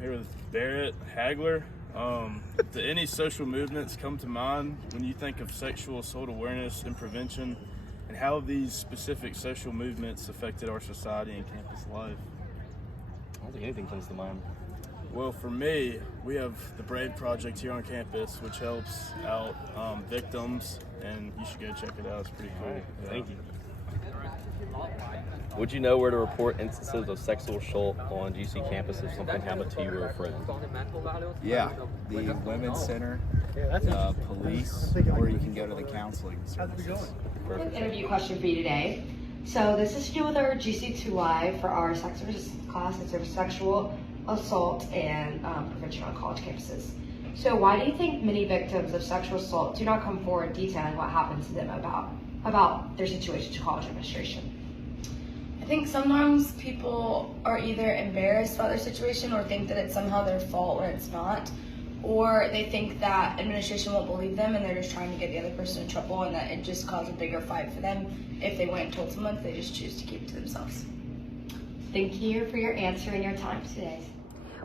here with Barrett Hagler. Do any social movements come to mind when you think of sexual assault awareness and prevention, and how have these specific social movements affected our society and campus life? I don't think anything comes to mind. Well, for me, we have the Brave Project here on campus, which helps out victims, and you should go check it out. It's pretty cool. Right. Thank you. Would you know where to report instances of sexual assault on GC campus if something happened to you or a friend? Yeah, the Women's Center, police, or you can go to the counseling services. An interview question for you today. So this is to do with our GC2Y for our sex services class. It's our sexual assault and prevention on college campuses. So why do you think many victims of sexual assault do not come forward detailing what happened to them about their situation to college administration? I think sometimes people are either embarrassed about their situation or think that it's somehow their fault when it's not, or they think that administration won't believe them and they're just trying to get the other person in trouble and that it just caused a bigger fight for them if they went and told someone. They just choose to keep it to themselves. Thank you for your answer and your time today.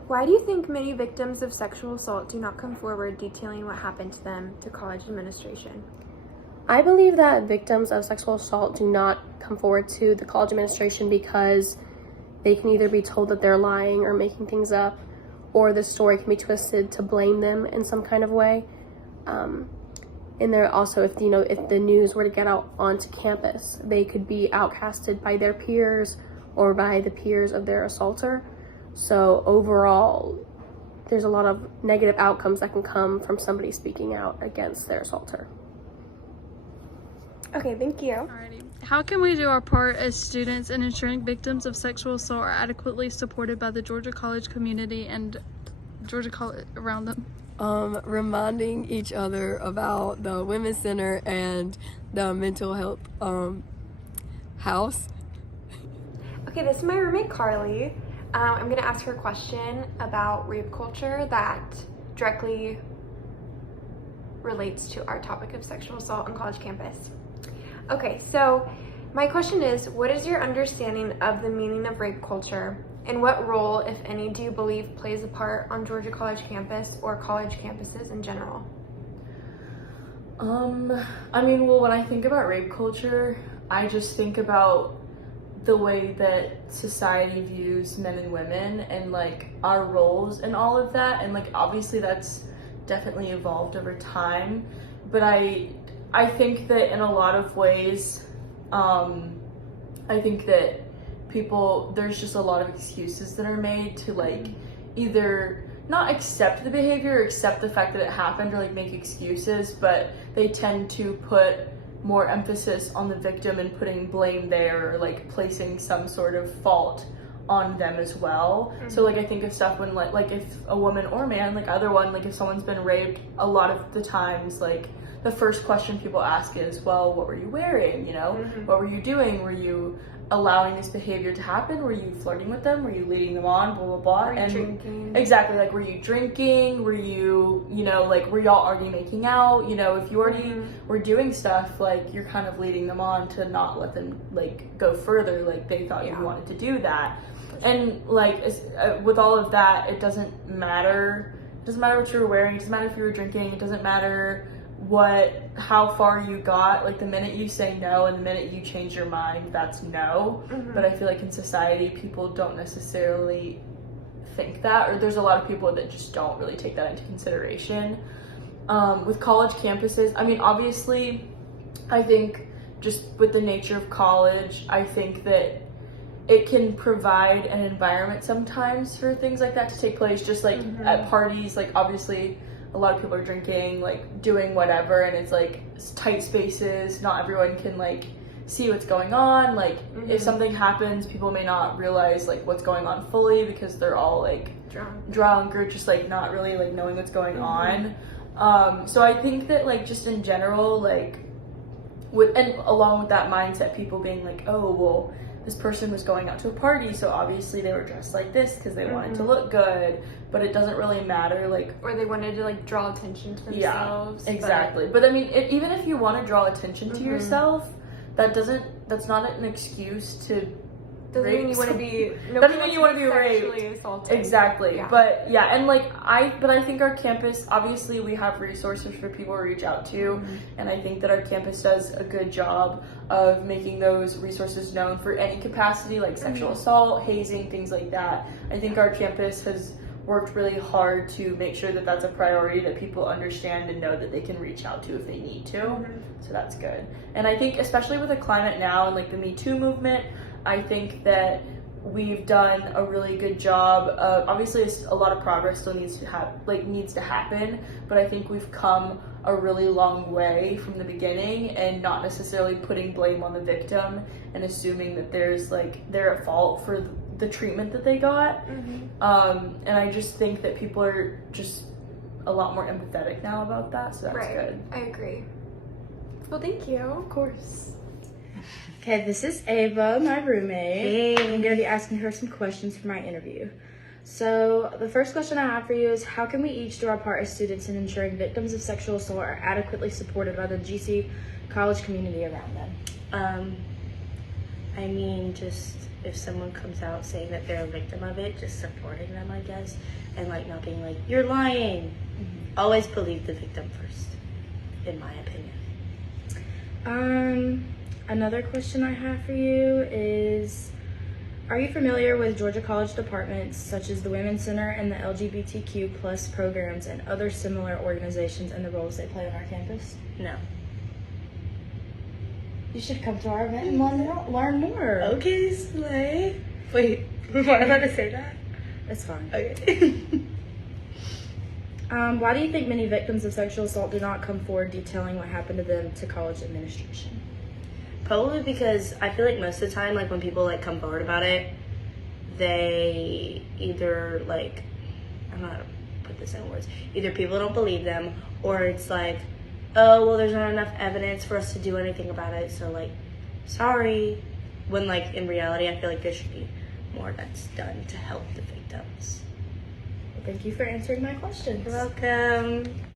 Why do you think many victims of sexual assault do not come forward detailing what happened to them to college administration? I believe that victims of sexual assault do not come forward to the college administration because they can either be told that they're lying or making things up, or the story can be twisted to blame them in some kind of way. And there also, if the news were to get out onto campus, they could be outcasted by their peers or by the peers of their assaulter. So overall, there's a lot of negative outcomes that can come from somebody speaking out against their assaulter. Okay, thank you. Alrighty. How can we do our part as students in ensuring victims of sexual assault are adequately supported by the Georgia College community and Georgia College around them? Reminding each other about the Women's Center and the mental health house. Okay, this is my roommate Carly. I'm gonna ask her a question about rape culture that directly relates to our topic of sexual assault on college campus. Okay, so my question is, what is your understanding of the meaning of rape culture, and what role, if any, do you believe plays a part on Georgia College campus or college campuses in general? When I think about rape culture, I just think about the way that society views men and women and like our roles and all of that, and like obviously that's definitely evolved over time, but I think that in a lot of ways, I think that there's just a lot of excuses that are made to like either not accept the behavior or accept the fact that it happened or like make excuses, but they tend to put more emphasis on the victim and putting blame there or like placing some sort of fault on them as well. Mm-hmm. So like I think of stuff when like if a woman or man, like either one, like if someone's been raped, a lot of the times like the first question people ask is, well, what were you wearing? Mm-hmm. What were you doing? Were you allowing this behavior to happen? Were you flirting with them? Were you leading them on? Blah, blah, blah. Were you drinking? Exactly. Like, were you drinking? Were you, were y'all already making out? If you already were doing stuff, like, you're kind of leading them on to not let them, like, go further. Like, they thought you wanted to do that. And, like, with all of that, it doesn't matter. It doesn't matter what you were wearing. It doesn't matter if you were drinking. It doesn't matter how far you got. Like the minute you say no and the minute you change your mind, that's no. Mm-hmm. But I feel like in society people don't necessarily think that, or there's a lot of people that just don't really take that into consideration. With college campuses, obviously I think just with the nature of college, I think that it can provide an environment sometimes for things like that to take place, just like at parties. Like obviously a lot of people are drinking, like doing whatever, and it's like tight spaces, not everyone can like see what's going on. Like if something happens, people may not realize like what's going on fully because they're all like drunk or just like not really like knowing what's going on. So I think that like just in general, like and along with that mindset, people being like, oh well, this person was going out to a party, so obviously they were dressed like this because they wanted to look good, but it doesn't really matter, like, or they wanted to like draw attention to themselves. Yeah, exactly. But I mean, even if you want to draw attention to yourself, that's not an excuse to Doesn't mean you want to be. Doesn't mean you want to be sexually raped. assaulted. Exactly. Yeah. But yeah, and like but I think our campus, obviously we have resources for people to reach out to, and I think that our campus does a good job of making those resources known for any capacity, like sexual assault, hazing, things like that. I think our campus has worked really hard to make sure that that's a priority that people understand and know that they can reach out to if they need to. So that's good. And I think especially with the climate now and like the Me Too movement, I think that we've done a really good job of, obviously a lot of progress still needs to happen, but I think we've come a really long way from the beginning, and not necessarily putting blame on the victim and assuming that they're at fault for the treatment that they got. And I just think that people are just a lot more empathetic now about that, so that's good. I agree. Well, thank you. Of course. Okay, this is Ava, my roommate. Hey. I'm going to be asking her some questions for my interview. So, the first question I have for you is, how can we each do our part as students in ensuring victims of sexual assault are adequately supported by the GC college community around them? I mean, just if someone comes out saying that they're a victim of it, just supporting them, I guess, and like not being like, you're lying. Always believe the victim first, in my opinion. Another question I have for you is, are you familiar with Georgia College departments such as the Women's Center and the LGBTQ plus programs and other similar organizations and the roles they play on our campus? No. You should come to our event and learn more. Okay, Slay. Wait, am I allowed to say that? It's fine. Okay. Why do you think many victims of sexual assault do not come forward detailing what happened to them to college administration? Probably because I feel like most of the time, like when people like come forward about it, they either like, I'm not gonna put this in words, either people don't believe them, or it's like, oh, well, there's not enough evidence for us to do anything about it, so like, sorry. When like in reality, I feel like there should be more that's done to help the victims. Well, thank you for answering my questions. You're welcome.